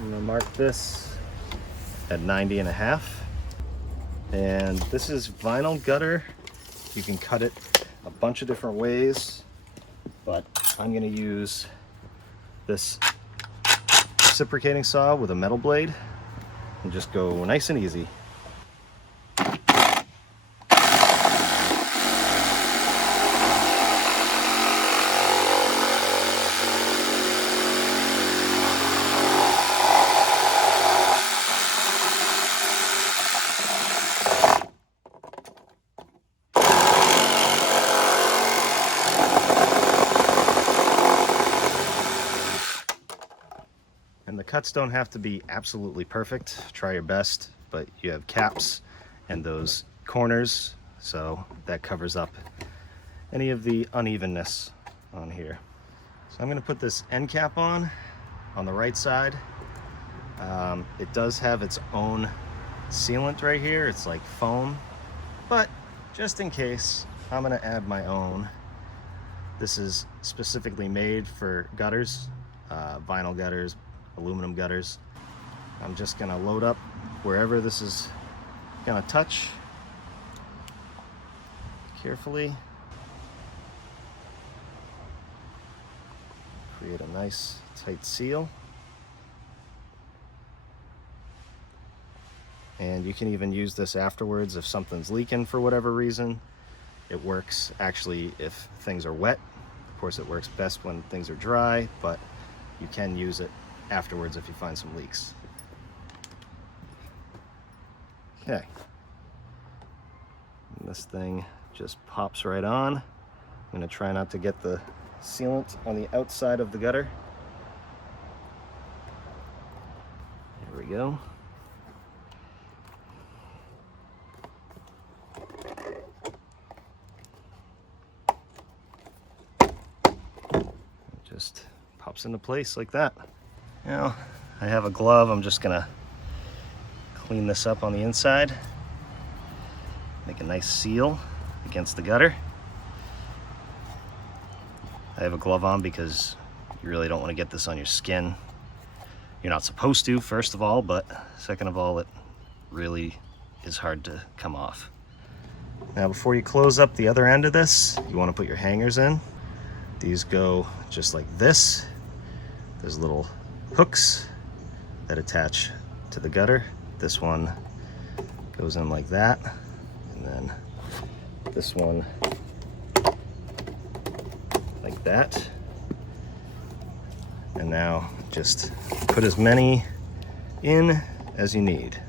I'm gonna mark this at 90.5. And this is vinyl gutter. You can cut it a bunch of different ways, but I'm gonna use this reciprocating saw with a metal blade and just go nice and easy. And the cuts don't have to be absolutely perfect. Try your best, but you have caps and those corners, so that covers up any of the unevenness on here. So I'm gonna put this end cap on the right side. It does have its own sealant right here. It's like foam, but just in case, I'm gonna add my own. This is specifically made for gutters, vinyl gutters, aluminum gutters. I'm just gonna load up wherever this is gonna touch carefully. Create a nice tight seal. And you can even use this afterwards if something's leaking for whatever reason. It works actually if things are wet. Of course it works best when things are dry, but you can use it afterwards if you find some leaks. Okay. And this thing just pops right on. I'm going to try not to get the sealant on the outside of the gutter. There we go. It just pops into place like that. Now, I have a glove. I'm just gonna clean this up on the inside. Make a nice seal against the gutter. I have a glove on because you really don't want to get this on your skin. You're not supposed to, first of all, but second of all, it really is hard to come off. Now, before you close up the other end of this, you want to put your hangers in. These go just like this. There's little hooks that attach to the gutter. This one goes in like that, and then this one like that. And now just put as many in as you need.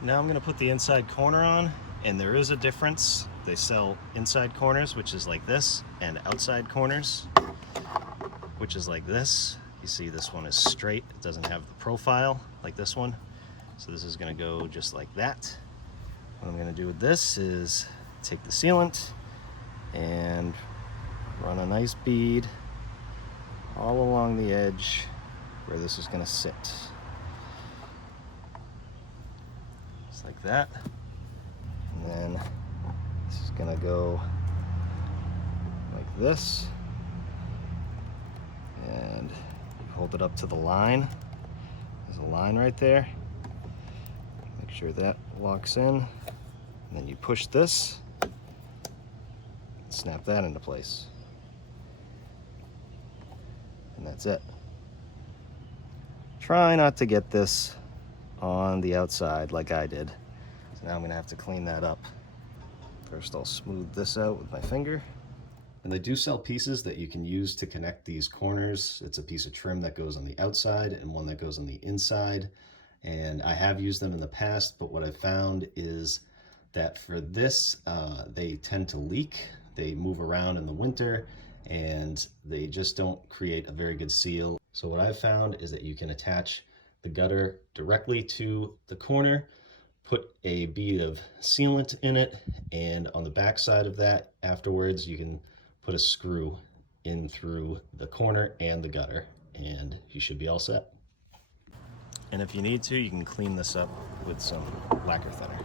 Now I'm going to put the inside corner on, and there is a difference. They sell inside corners, which is like this, and outside corners, which is like this. You see this one is straight. It doesn't have the profile like this one. So this is going to go just like that. What I'm going to do with this is take the sealant and run a nice bead all along the edge where this is going to sit. Just like that. And then this is going to go like this. And you hold it up to the line. There's a line right there. Make sure that locks in. And then you push this, snap that into place. And that's it. Try not to get this on the outside like I did. So now I'm gonna have to clean that up. First I'll smooth this out with my finger. And they do sell pieces that you can use to connect these corners. It's a piece of trim that goes on the outside and one that goes on the inside. And I have used them in the past, but what I found is that for this, they tend to leak. They move around in the winter and they just don't create a very good seal. So what I've found is that you can attach the gutter directly to the corner, put a bead of sealant in it, and on the back side of that, afterwards, you can put a screw in through the corner and the gutter, and you should be all set. And if you need to, you can clean this up with some lacquer thinner.